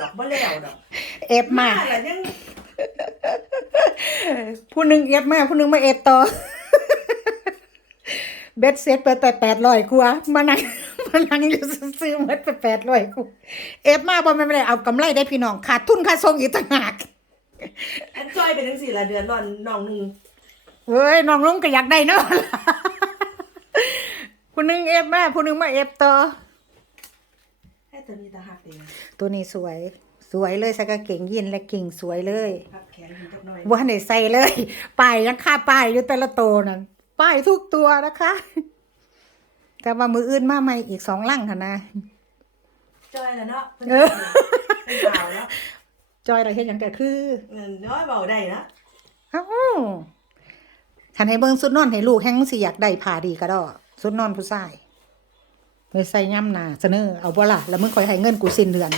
ดอกบ่แล้วดอกเอฟมาแล้วยังผู้หนึ่งเอฟมาผู้หนึ่งมาเอฟต่อเบ็ดเซ็ตไปแต่แปดร้อยกว่ามานั่งมานั่งอยู่ซื้อๆหมัดไปแปดร้อยกว่าเอฟมาบ่แม่นไม่ได้เอากำไรได้พี่น้องขาดทุนค่าส่งอีกต่างหากอันจอยเป็นจังซี่ละเดือนนอนน้องหนึงเฮ้ยน้องลุงก็อยากได้เนาะผู้หนึ่งเอฟมาผู้หนึ่งมาเอฟต่อให้ ตัวนี้ตาหักดีนะตัวนี้สวย สวยเลยใส่กางเกงยีนและกิ่งสวยเลยพับแขนขึ้นจักหน่อยว่าไหนใส่เลยป้ายยังค่าป้ายอยู่แต่ละตัวนั่นป้ายทุกตัวนะคะ แต่ว่ามืออื่นมาใหม่อีกสองลังค่ะนะจอยแล้วเนาะเออเป็นสาวแล้วจอยอะไรเห็นอย่างก็คือเงินน้อยเบาได้นะเอ้าฉันให้เบิ่งสุดนอนให้ลูกแห้งสิอยากได้ผ่าดีก็ดอสุดนอนผู้ชาย ไปใส่ย่ำหนาเสนอเอาบ่ล่ะแล้วมึงคอยให้เงินกูสิ้นเดือน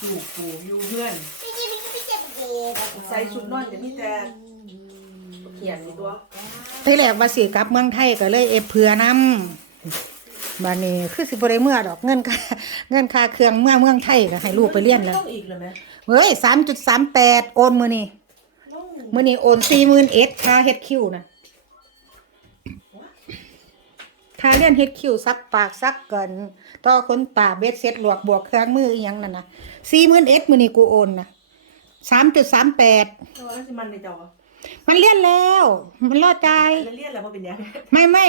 ถูกกูอยู่เพื่อนใส่ชุดนอนจะมีแต่เขียนอยู่ตัวทีแรกว่าสิกลับเมืองไทยก็เลยเอฟเผื่อนำบานนี้คือสิบ่ได้เมื่อดอกเงินค่าเงินค่าเครื่องเมื่อเมืองไทยก็ให้ลูกไปเรียนแล้วต้องอีกเลยไหมเฮ้ยสามจุดสามแปดโอนมือนี่ต้องมือนี่โอนสี่หมื่นเอ็ดค่าเฮ็ดคิวนะ ค่าเรียนเฮ็ดคิวซักปากซักเกินต่อคนตาเบ็ดเซ็ตหลวกบวกเครื่องมืออีหยังนั่นนะสี่หมื่นเอ็ดมือนี่กูโอนนะสามจุดสามแปดเพราะว่าสิมันในจอมันเรียนแล้ว มันรอดใจายเรียนแล้วพอเป็นยังไม่ไม่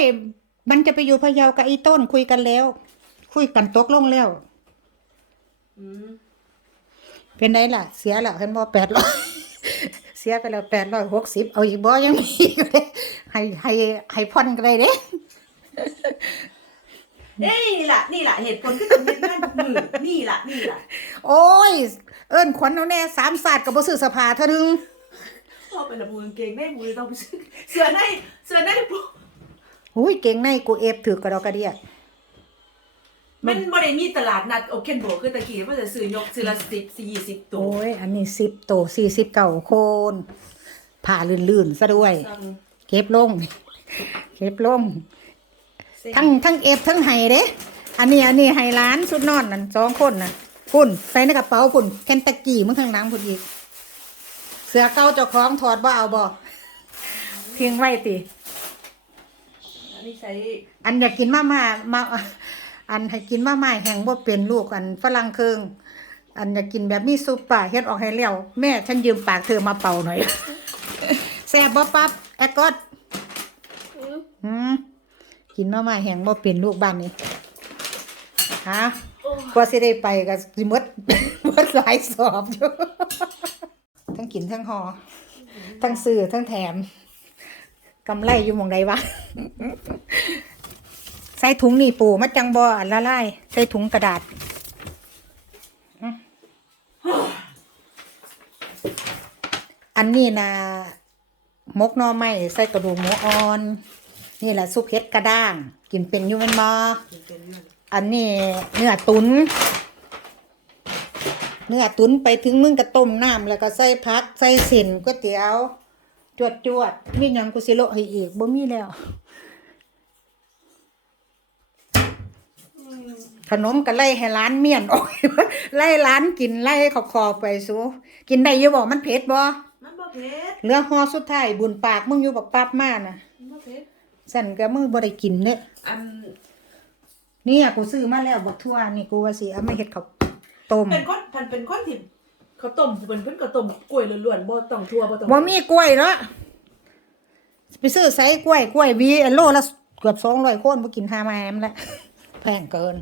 มันจะไปอยู่พะเยากับอีต้นคุยกันแล้ว คุยกันตกลงแล้วอืมเป็นไงล่ะ เสียแล้วเห็นบ่แปดร้อยเสียไปแล้วแปดร้อยหกสิบเอาอีกบ่ยังมีอยู่เด้ให้ให้ให้พ่อนก็ได้เด้เอ้ย นี่ล่ะ นี่ล่ะเหตุผลคือต้องเฮ็ดงานทุกมือนี่ล่ะ นี่ล่ะโอ้ย เอิ้นขวัญเอาแน่สามศาสตร์กับบ่ซื้อเสภาเท่านึงพอเป็นละมือกางเกงได้มือต้องไปซื้อเสื้อในเสื้อในปุ๊บอุ้ยเก่งในกูเอฟถือกระดอกกระเดียมันบ่ได้มีตลาดนัดโอเคนโบคือตะกี้ว่าจะซื้อยกซื้อละ10 40ตัวโอ้ย อันนี้สิบโตสี่สิบเก่าโคนผ่าลื่นๆซะด้วย สั่ง เก็บลง เก็บลงเส้น ทั้งทั้งเอฟทั้งไห้เด้ อันนี้อันนี้ไห้ร้านสุดนอนนั่นสองคนน่ะพุ่นใส่ในกระเป๋าพุ่นแคนตะกี้มึงข้างหลังพุ่นอีก เสือเก่าเจ้าของถอดบ่เอาบ่เพียงไว้ติ อันนี้ใช้อันอยากกินมาม่ามาอันให้กินมาม่าแห้งบ่เป็นลูกอันฝรั่งเคิงอันอยากกินแบบมีซุปป่าเฮ็ดออกให้แล้วแม่ฉันยืมปากเธอมาเป่าหน่อยแซ่บบ่ปั๊บแอกอดหืม กินมาม่าแห้งบ่เป็นลูกบ้านนี้ฮะกว่าสิได้ไปก็สิหมดหมดหลายสอบอยู่ทั้งกินทั้งหอทั้งซื้อทั้งแถมกำไรอยู่มองใดวะใส่ถุงนี่ปูมาจังบ่อันละลายใส่ถุงกระดาษอันนี้นะมกนอไม้ใส่กระดูกหมูอ่อน นี่แหละซุปเห็ดกระด้าง กินเป็นอยู่แมันมาเป็นมันอันนี้เนื้อตุนเนื้อตุนไปถึงมึงก็ต้มน้ำแล้วก็ใส่ผักใส่เส้นก๋วยเตี๋ยว จวดจวดๆมีหยังกูสิโละให้อีกบ่มีแล้ว ขนมก็ไล่ให้ร้านเมียนออกไล่ร้านกินไล่ให้เขาคอไปสูกินได้อยู่บ่มันเผ็ดบ่มันบ่เผ็ดเหลือห่อสุดท้ายบุญปากมึงอยู่บักปั๊บมาน่ะมันบ่เผ็ด สั่นก็มึงบ่ได้กินเด้ออันเนี่ยกูซื้อมาแล้วบักทั่วนี่กูว่าสิเอามาเฮ็ดข้าวต้มเป็นคนพันเป็นคนที่เขาวต้มเป็นเพิ่นก็ต้มกล้วยล้วนๆบ่ต้องทั่วบ่ต้องบ่มีกล้วยเนาะไปซื้อไสกล้วยกล้วยวีโลละเกือบ200คนบ่กินหาแมมละแพงเกิน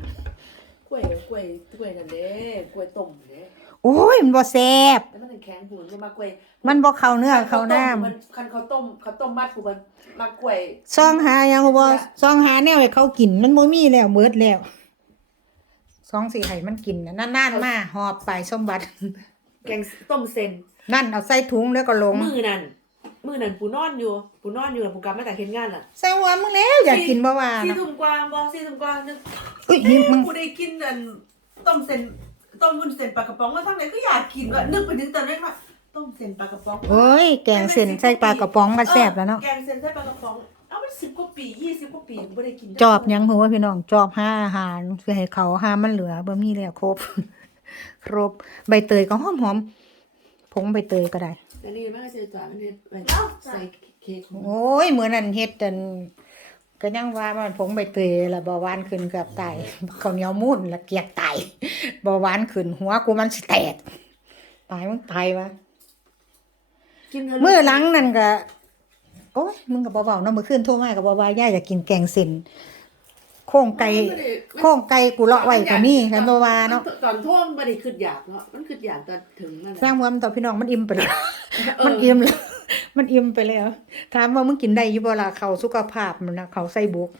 กล้วยกล้วยกล้วยนั่นเด้กล้วยต้มเด้ โอ้ยมันบ่แซ่บแต่มันแข็งปูนก็มากล้วยมันบ่เข้าเนื้อเข้าน้ำมันคันเขาวต้มเขาวต้มมัดปูมันมากล้วยซองหายังบ่ซองหาแนวให้เขากิน มันบ่มีแล้วเบิดแล้วซองสิให้มันกินน่ะนานๆมาหอบไปสมบัติ แกงต้มเส้นนั่นเอาใส่ถุงแล้วก็ลงมือนั่นมือนั่นปูนอนอยู่ปูนอนอยู่แล้วปูกลับมาจากเฮ็ดงานล่ะใส่หัวมึงแล้วอยากกินบ่ว่าสี่นะทุ่มกว่าบ่สี่ทุ่มกว่านึกอุ้ยเอ๊ะมึงกูได้กินอันต้มเส้น ต้มวุ้นเส้นปลากระป๋องแล้วทั้งไหนก็อยากกินว่านึกไปถึงตอนนั้นว่าต้มเส้นปลากระป๋องโอ้ยแกงเส้นใส่ปลากระป๋องมาแซ่บแล้วเนาะแกงเส้นใส่ปลากระป๋องเอาไปมันสิบกว่าปียี่สิบกว่าปีไม่ได้กินจอบหยังหัวพี่น้องจอบหาอาหารคือให้เขาหามันเหลือบ่มีแล้วครบครบใบเตยก็หอมหอมๆผงใบเตยก็ได้แต่นี่มันก็จะจอดมันเฮ็ดไว้ใส่เค้กโอ้ยเหมือนนั่นเฮ็ดจัน ก็ยังว่ามันผงใบเตยละเบาหวานขึ้นเกับตายข้าวเหนียวมูนละเกียกตายเบาหวานขึ้น หัวกูมันสิแตกตายมึงตายวะกินเถะเมื่อหลังนั่นก็โอ้ยมึงก็บ่เว้าเนาะมื้อคืนโทรมาก็บ่ว่าย่าอยากกินแกงเส้นโค้งไก่โค้งไก่กูเลาะไว้ก็มีกันบ่ว่าเนาะตอนท่วมบ่ได้คิดอยากเนาะมันคิดอยากตอนถึงมันสร้างหัวมันต่อพี่น้องมันอิ่มไปแล้วเอมันออิ่มแล้ว มันอิ่มไปแล้ว ถามว่ามึงกินได้อยู่บ่ล่ะเขาวสุขภาพมันนะเขาวใส่บุก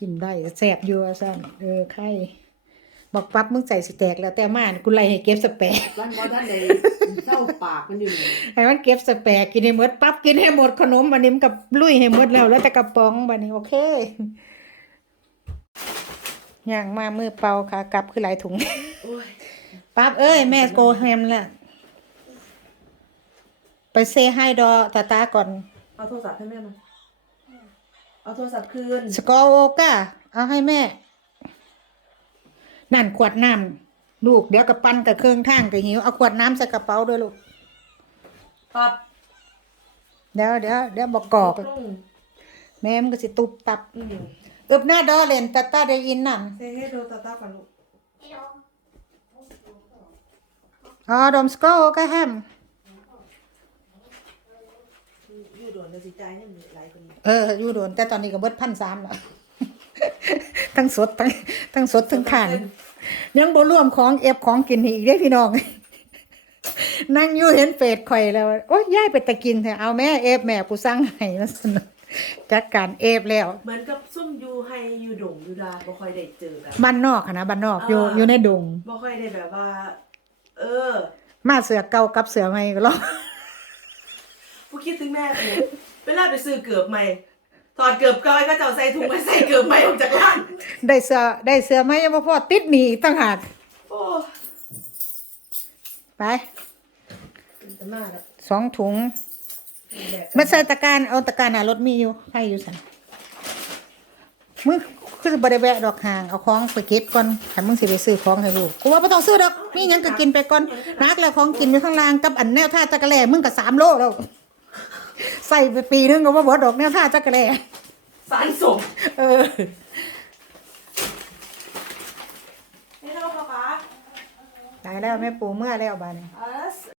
กินได้แซ่บอยู่ว่าซั่นเออไข่บอกปั๊บมึงใส่สิแตกแล้วแต่มากูไล่ให้เก็บสแปร์มันบ่ทันได้เศร้าปากมันอยู่นี่ให้มันเก็บสแปร์กินให้หมดปั๊บกินให้หมดขนมบัดนี้มันกับลุยให้หมดแล้วแล้วแต่กระป๋องบัดนี้โอเคย่างมามือเปล่าค่ะกลับคือหลายถุงโอ้ยปั๊บเอ้ยแม่โกแฮมละ ไปเซให้ดอตาตาก่อนเอาโทรศัพท์ให้แม่มาเอาโทรศัพท์คืนสกอโอก้าเอาให้แม่ นั่นขวดน้ำลูกเดี๋ยวกับปั้นกับเครื่องทางกับหิวเอาขวดน้ำใส่กระเป๋าด้วยลูกตอบเดี๋ยวเดี๋ยวเดี๋ยวบอกกอกตรงแม่มันก็สิตุบตับอืมอึบหน้าดอเลนตาตาได้ยินนั่นเซ่ให้ดูตาตาก่อนลูกอ๋อดมสกอโอก้าแฮม อยู่โดนเลยสิใจายเนี่ยมีหลายคนนี้เอออยู่โดน แต่ตอนนี้ก็เบิดพันสามแล้วทั้งสดทั้งทั้งสดทั้งขานยังบ่รวมของเอฟของกินอีกเด้อพี่น้องนั่งอยู่เห็นเฟซข่อยแล้ว โอ้ยยายไปตะกินเถอะเอาแม่เอฟแม่กูสั่งให้แล้วสนุกจัดการเอฟแล้ว เหมือนกับซุ่มอยู่ให้อยู่ดงอยู่ดาบ่ค่อยได้เจอแบบบ้านนอกอะนะบ้านนอกอยู่อ่าอยู่ในดงบ่ค่อยได้แบบว่า เออ มาเสือเก่ากับเสือใหม่ก็ลอง ผู้คิดถึงแม่กูเวลาไปซื้อเกือบใหม่ถอดเกือบเก่าให้เขาเจ้าใส่ถุงมาใส่เกือบใหม่ออกจากร้าน ได้เสือได้เสือไหมยังบ่พอติดหนีอีกต่างหากโอ้ไปเป็นตะมาแล้วสองถุงแบกมาใส่ตะกร้ารเอาตะกร้ารหน้ารถมีอยู่ให้อยู่สั่นมึงคือบ่ได้แวะดอกห่างเอาของไปเก็บก่อนคันมึงสิไปซื้อของให้ลูกกูว่าบ่ต้องซื้อดอกมีหยังก็กินไปก่อนนักแล้วของกินอยู่ข้างล่างกับอันแนวท่าจักรแลมึงก็สามโลแล้ว ใส่ไปปีนึงก็บ่เบิดดอกแนวท่าจักรแลสารสมเออให้เราป๊าป๊าตายแล้วแม่ปูเมื่อแล้วบาดนี้อ่า